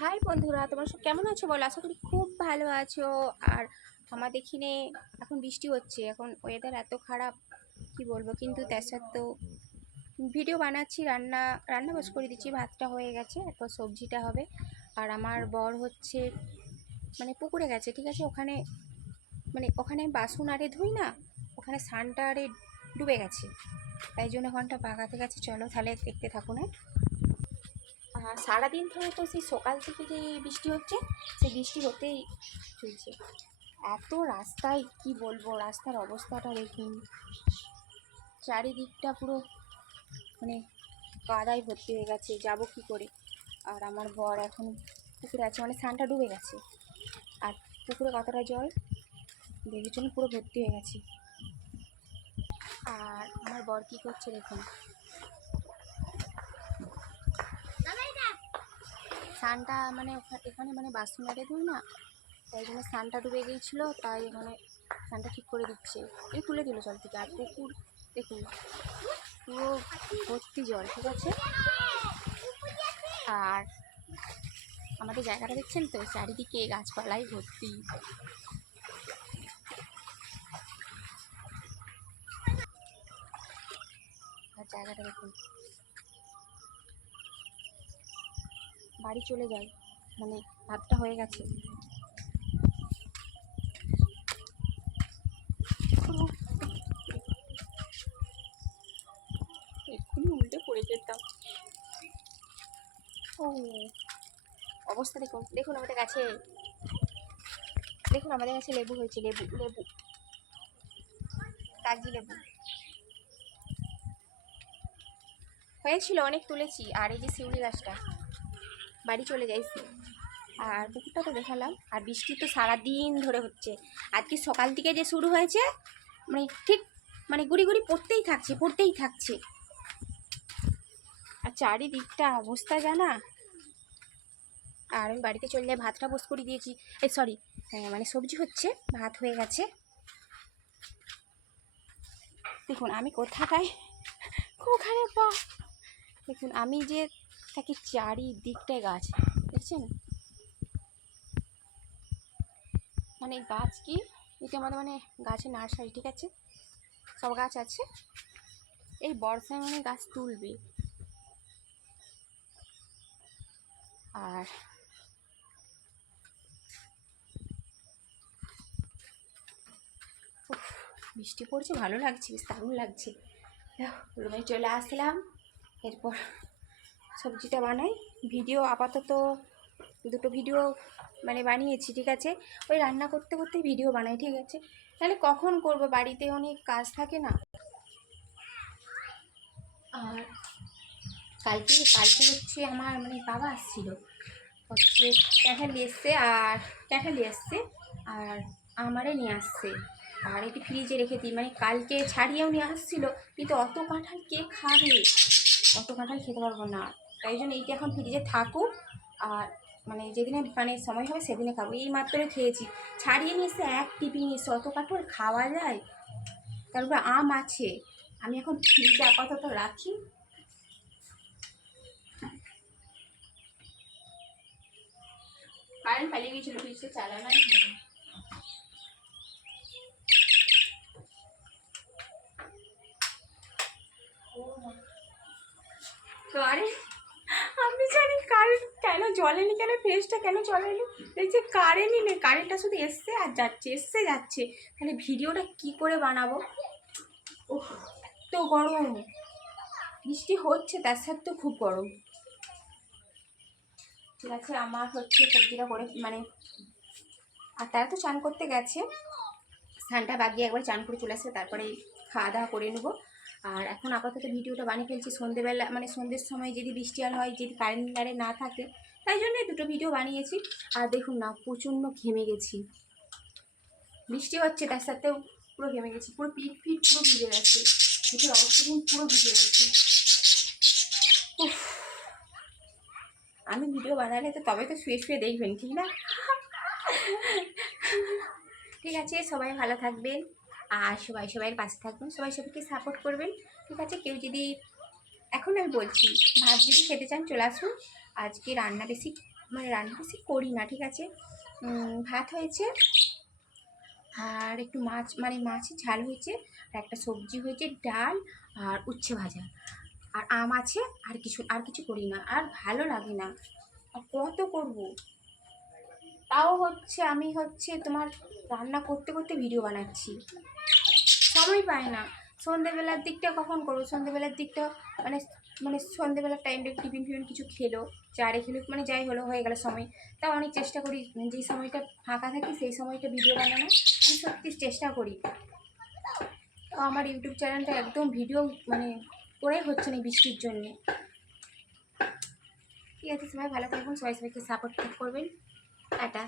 High বন্ধুরা, তোমরা সব কেমন আছো বলো? আশা করি খুব ভালো আছো। আর আমাদের এখানে এখন বৃষ্টি হচ্ছে, এখন ওয়েদার এত খারাপ কি বলবো, কিন্তু তার সত্ত্বেও ভিডিও বানাচ্ছি। রান্না রান্না বাস করে দিচ্ছি, ভাতটা হয়ে গেছে, এরপর সবজিটা হবে। আর আমার বর হচ্ছে মানে পুকুরে গেছে, ঠিক আছে, ওখানে ওখানে বাসন আরে ধুই না, ওখানে সানটা আরে ডুবে গেছে, তাই জন্য ওখানটা বাগাতে গেছে। চলো তাহলে দেখতে থাকুন। আর সারাদিন ধরে তো সেই সকাল থেকে যে বৃষ্টি হচ্ছে, সেই বৃষ্টি হতেই চলছে। এত রাস্তায় কি বলবো, রাস্তার অবস্থাটা দেখুন, চারিদিকটা পুরো মানে কাদায় ভর্তি হয়ে গেছে, যাব কি করে। আর আমার বর এখন পুকুরে আছে, মানে স্নানটা ডুবে গেছে। আর পুকুরে কতটা জল দেখেছেন, পুরো ভর্তি হয়ে গেছে। আর আমার বর কী করছে দেখুন, স্নানটা মানে এখানে মানে বাথরুম আরে ধুই না, তাই জন্য স্নানটা ডুবে গিয়েছিলো, তাই এখানে স্নানটা ঠিক করে দিচ্ছে, এই তুলে দিল জল থেকে। আর পুকুর দেখুন পুরো ভর্তি জল, ঠিক আছে। আর আমাদের জায়গাটা দেখছেন তো, চারিদিকে গাছপালায় ভর্তি। আর জায়গাটা দেখুন, বাড়ি চলে যায়, মানে ভাতটা হয়ে গেছে। এক্ষুনি উল্টে পড়ে যেতাম। ও অবস্থা দেখুন, দেখুন আমাদের গাছে, দেখুন আমাদের কাছে লেবু হয়েছে, লেবু লেবু কাগজি লেবু হয়েছিল, অনেক তুলেছি। আর এই যে শিউলি গাছটা, বাড়ি চলে যাইছি। আর পুকুরটা তো দেখালাম। আর বৃষ্টি তো সারাদিন ধরে হচ্ছে, আজকে সকাল থেকে যে শুরু হয়েছে, মানে ঠিক মানে গুড়ি গুড়ি পড়তেই থাকছে পড়তেই থাকছে। আর চারিদিকটা অবস্থা জানা। আর আমি বাড়িতে চলে যাই, ভাতটা বস করে দিয়েছি, এই সরি মানে সবজি হচ্ছে, ভাত হয়ে গেছে। দেখুন আমি কোথাকায় ওখানে পা, দেখুন আমি যে থাকি চারিদিকটায় গাছ, দেখছেন, মানে গাছ কি, এটা আমাদের মানে গাছের নার্সারি, ঠিক আছে, সব গাছ আছে। এই বর্ষায় মানে গাছ তুলবে। আর বৃষ্টি পড়ছে, ভালো লাগছে, বেশ দারুণ লাগছে। রুমে চলে আসলাম, এরপর সবজিটা বানাই। ভিডিও আপাতত দুটো ভিডিও মানে বানিয়েছি, ঠিক আছে, ওই রান্না করতে করতে ভিডিও বানাই, ঠিক আছে, তাহলে কখন করব, বাড়িতে অনেক কাজ থাকে না। আর কালকে কালকে হচ্ছে আমার মানে বাবা আসছিল, হচ্ছে ক্যাঠালি এসছে, আর ক্যাঠালি আসছে, আর আমারে নিয়ে আসছে। আর এটি ফ্রিজে রেখে দিই, মানে কালকে ছাড়িয়েও নিয়ে আসছিল, কিন্তু অত কাঁঠাল কে খাবে, অত কাঁঠাল খেতে পারবো না, তাই জন্য এইটা এখন ফ্রিজে থাকুক। আর মানে যেদিনে মানে সময় হবে সেদিনে খাবো। এই মাত্র খেয়েছি, ছাড়িয়ে নিয়ে এসে এক টিফিন এসে, অত কাঁঠাল খাওয়া যায়? তারপরে আম আছে, আমি এখন ফ্রিজে আপাতত রাখি। কারেন্ট পালিয়ে গিয়েছিল, ফ্রিজটা চালানোই হয়নি। কারেন্ট, আমি জানি কারেন্ট কেন জ্বলেনি, কেন ফ্রিজটা কেন জ্বলেনি, দেখছি কারেন্টই নেই, কারেন্টটা শুধু এসছে আর যাচ্ছে এসছে যাচ্ছে, তাহলে ভিডিওটা কি করে বানাবো। ওহ এত গরম, বৃষ্টি হচ্ছে তার সাথে খুব গরম। ঠিক আছে, আমার হচ্ছে সবজিটা করে মানে, আর তারা তো চান করতে গেছে, স্নানটা বাগিয়ে একবার চান করে চলে আসবে, তারপরে খাওয়া দাওয়া করে নেবো। আর এখন আপাতত ভিডিওটা বানিয়ে ফেলছি, সন্ধ্যেবেলা মানে সন্ধ্যের সময় যদি বৃষ্টি আর হয়, যদি কারেন্ট না থাকে, তাই জন্য দুটো ভিডিও বানিয়েছি। আর দেখুন না, প্রচণ্ড ঘেমে গেছি, বৃষ্টি হচ্ছে তার সাথেও পুরো ঘেমে গেছি, পুরো পিঠ পুরো ভিজে গেছে, পিঠের অবস্থা পুরো ভিজে গেছে। আমি ভিডিও বানালে তো তবে তো শুয়ে শুয়ে দেখবেন, ঠিক না? ঠিক আছে, সবাই ভালো থাকবেন, আর সবাই সবাইয়ের পাশে থাকবেন, সবাই সবাইকে সাপোর্ট করবেন, ঠিক আছে। কেউ যদি, এখন আমি বলছি, ভাত যদি খেতে চান চলে আসুন, আজকে রান্না বেশি করি না, ঠিক আছে। ভাত হয়েছে আর একটু মাছ মাছের ঝাল হয়েছে, আর একটা সবজি হয়েছে, ডাল আর উচ্ছে ভাজা, আর আম আছে। আর কিছু করি না, আর ভালো লাগে না, আর কত করব। তাও আমি তোমার রান্না করতে করতে ভিডিও বানাচ্ছি, সময় পাই না। সন্ধেবেলার দিকটা কখন করবো? সন্ধেবেলার দিকটা মানে সন্ধেবেলার টাইমটা টিফিন ফিফিন কিছু খেলো, চারে খেলো, যাই হলো, হয়ে গেল সময়। তাও অনেক চেষ্টা করি যেই সময়টা ফাঁকা থাকি সেই সময়টা ভিডিও বানানো, আমি সত্যি চেষ্টা করি। তো আমার ইউটিউব চ্যানেলটা একদম ভিডিও করে হচ্ছে না বৃষ্টির জন্যে। ঠিক আছে, সবাই ভালো থাকুন, সবাইকে সাপোর্ট করবেন। টাটা।